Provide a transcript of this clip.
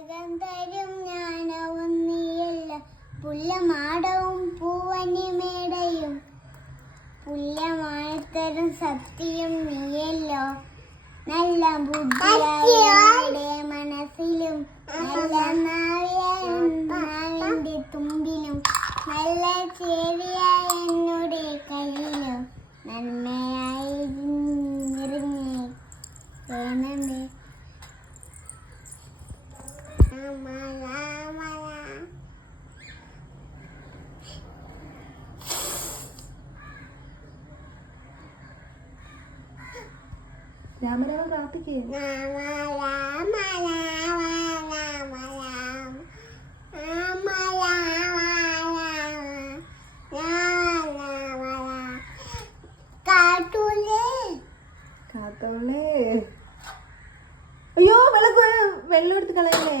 പുളകം തരും ജ്ഞാനവും നീയല്ല, പുല്ലമാടവും പൂവനിമേടയും പുല്യമാനത്തരും സത്യം നീയല്ലോ. നല്ല ബുദ്ധിയുടെ മനസ്സിലും നല്ല നാവിന്റെ തുമ്പിലും നല്ല ചേരിയായ എന്നുടെ കയ്യിലും നന്മയായി നിറഞ്ഞേ വേണമേ. രാമരാമ പ്രാർത്ഥിക്കേ. കാത്തോളേ. അയ്യോ വെള്ളം എടുത്ത് കളയല്ലേ.